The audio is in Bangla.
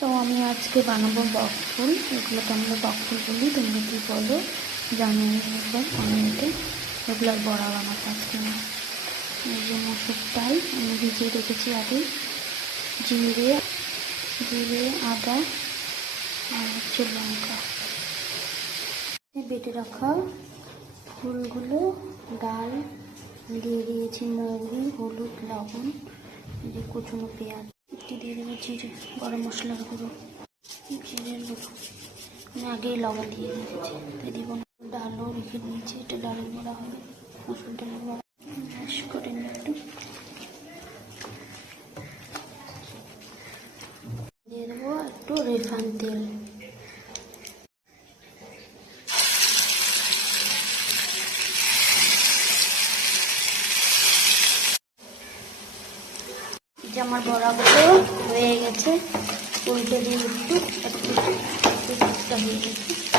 তো আমি আজকে বানাবো বক ফুল। এগুলোকে আমরা বক ফুল বলি, তোমরা কি বলো জানিয়ে একবার কমেন্টে। এগুলোর বড়া বানাবো আজকে। এই যে মসুর ডাল আমি ভিজিয়ে রেখেছি আগে, জিরে আদা আর হচ্ছে লঙ্কা। বেটে রাখা ফুলগুলো, ডাল দিয়ে দিয়েছি, মৌরি, হলুদ, লবণ, যে কুচনো পেঁয়াজ, একটু দিয়ে দেবো জিরে, গরম মশলার গুঁড়ো, জিরের গুঁড়ো, আগেই লবণ দিয়ে রেখেছি তাই দিব না। ডালও রেখে নিয়েছি, এটা ডালের বড়া হবে, মসুর ডালের বড়া। ম্যাশ করে নিয়ে একটু দিয়ে দেবো একটু রিফাইন তেল। যে আমার বড়াগুলো হয়ে গেছে, উল্টে দিয়ে একটু হয়ে গেছে।